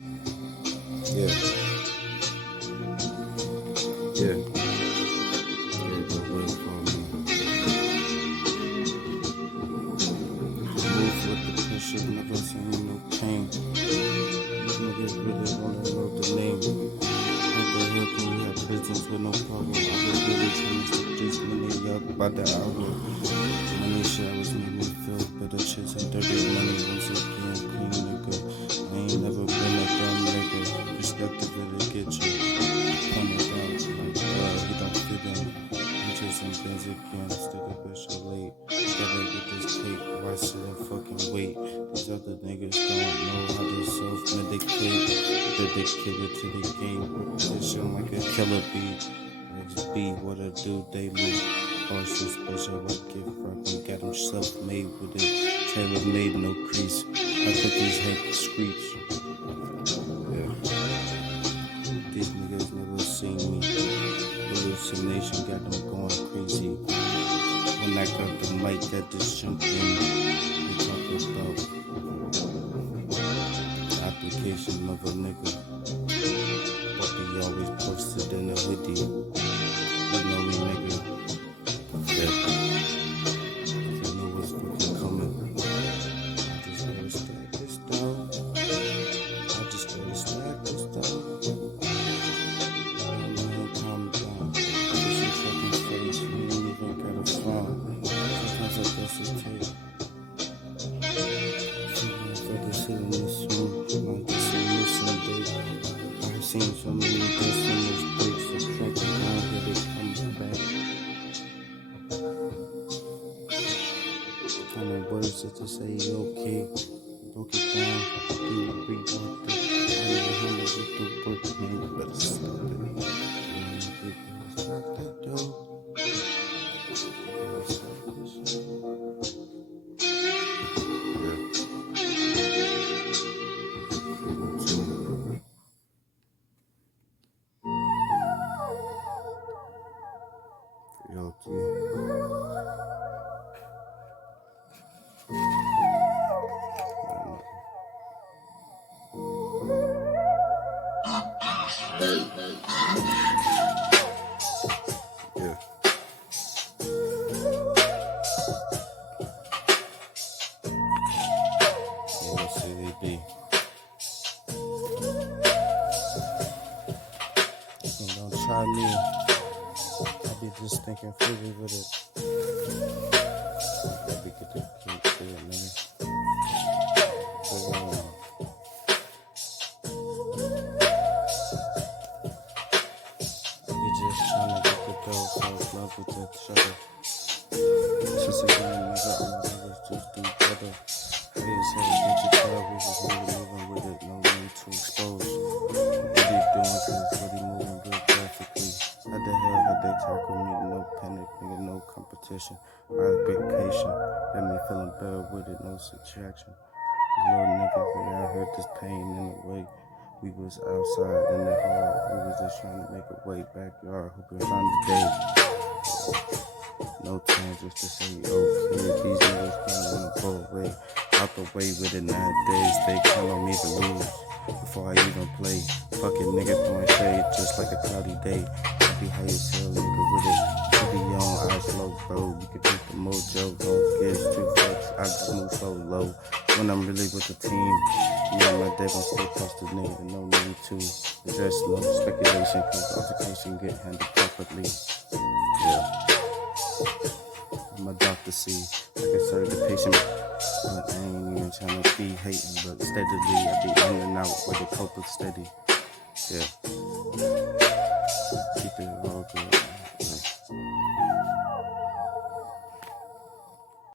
Yeah, yeah, yeah, but wait for me. Move with the pressure, never seen no pain. These niggas really wanna know the name. How the hell can we have prisons with no power? I was really trying to step this money up by the hour. Money showers make me feel better, chasing dirty money once again, clean nigga. I ain't never been a dumb nigga. Perspective really get you. Pointed out like, he don't fit in. I'm chasing things again, still a bitch so late. Gotta get this cake, why sit and fucking wait? These other niggas don't know how to self-medicate. Dedicated to the game, position like a killer bee. XB, what I do daily. Also special, I give rock and got him self-made with it. Tailor-made, no crease. I put these head screech. Yeah. These niggas never seen me. Hallucination got them going crazy. When I got the mic, got this jumped in. We talk about the application of a nigga. But he always posted in a hoodie. You know me, nigga. Yeah. You know what's fucking coming. I just gotta stack this down. I just gotta stack this down. I don't know how calm down. Push your fucking face. You ain't even got a frown. Sometimes I hesitate. Sometimes I just sit in this room. Like this and this someday. I've seen so many destinies break. Subtract it down, get it comes back. Kind of words just to say okay. Broke it down, do rework it. I never handle with the work, man. You better stop it. Stop that door. Yo, yeah. CDB. Don't try me. I be just thinking freely with it. I be good to keep it, man. We just trying to get the dough, fall in love with each other. Since again, nigga, all my niggas just do better. Hey, it's how we get you tell, we just really moving with it, no need to expose. What he doing, cause what he moving real graphically. How the hell had they tackle me? No panic, nigga, no competition. Vacation, got me feeling better with it, no subtraction. Little niggas, they out here this pain in the way. We was outside in the hall, we was just trying to make a way backyard, hooping around the day. No time just to say, okay, these niggas going to go away. Out the way with it nowadays, they count on me to lose before I even play. Fucking nigga throwing shade just like a cloudy day. I be high as hell, nigga, with it. You be on, eyes low, bro. You can beat the mojo, don't give two fucks. I just move so low. When I'm really with the team, me and my day gon' stay close to nigga, no need to address no speculation, cause altercation get handled properly. Yeah. I'm a doctor, see, I can serve the patient, but I ain't even tryna be hating, but steadily I be in and out with the cope steady. Yeah.